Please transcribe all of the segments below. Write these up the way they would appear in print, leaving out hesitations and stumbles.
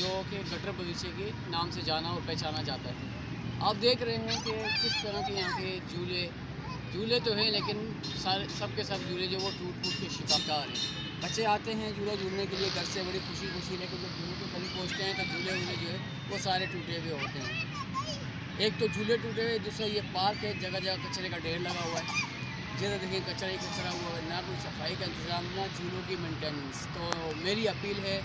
जो कि गटर बगीचे के नाम से जाना और पहचाना जाता है। आप देख रहे हैं कि किस तरह के यहाँ के झूले तो हैं, लेकिन सब के सब झूले जो वो टूट के शिकार हैं। बच्चे आते हैं झूला झूलने के लिए घर से बड़ी खुशी, लेकिन जब झूले के करीब पहुँचते हैं तो झूले जो है वो सारे टूटे हुए होते हैं। एक तो झूले टूटे हुए, दूसरा ये पार्क है, जगह जगह कचरे का ढेर लगा हुआ है। जैसे देखिए कचरा हुआ है, ना कोई सफाई का इंतज़ाम, ना झूलों की मेंटेनेंस। तो मेरी अपील है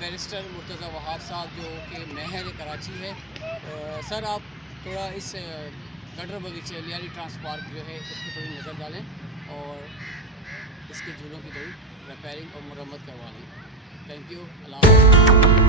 बैरिस्टर मुर्तज़ा वहाब साहब जो कि मेयर कराची है, सर आप थोड़ा इस गटर बगीचे लियारी ट्रांस पार्क जो है इस पर थोड़ी नज़र डालें और इसके झूलों की थोड़ी रिपेयरिंग और मरम्मत करवा लें। Thank you, Allah.